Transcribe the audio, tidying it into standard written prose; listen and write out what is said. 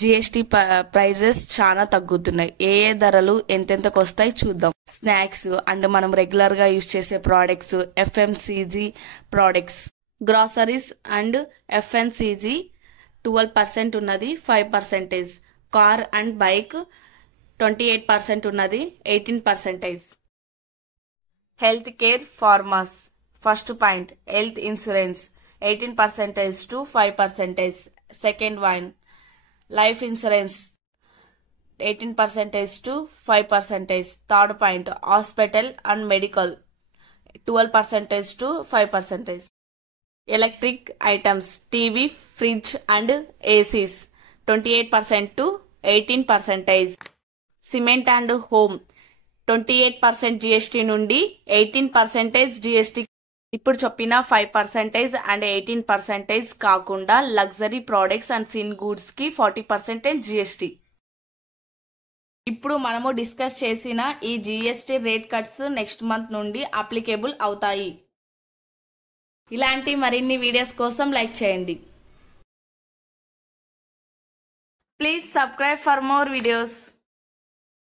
GST prices చాలా తగ్గుతున్నాయి. ఏ ఏ ధరలు ఎంతెంతకు వస్తాయి చూద్దాం. స్నాక్స్ అండ్ మనం రెగ్యులర్ గా యూజ్ చేసే products, FMCG products, groceries and FNCG 12% ఉన్నది 5%. కార్ అండ్ బైక్ 28% ఉన్నది 18%. Health care farms first point health insurance 18% to 5%. Second one life insurance 18% to 5%. Third point hospital and medical 12% to 5%. Electric items TV, fridge and ACs 28% to 18%. Cement and home 28% GST నుండి 18% GST. ఇప్పుడు చెప్పిన 5% and 18% కాకుండా luxury products and sin goods కి 40% GST. ఇప్పుడు మనము discuss చేసిన ఈ GST rate cuts next month నుండి అప్లికేబుల్ అవుతాయి. ఇలాంటి మరిన్ని వీడియోస్ కోసం లైక్ చేయండి. Please subscribe for more videos.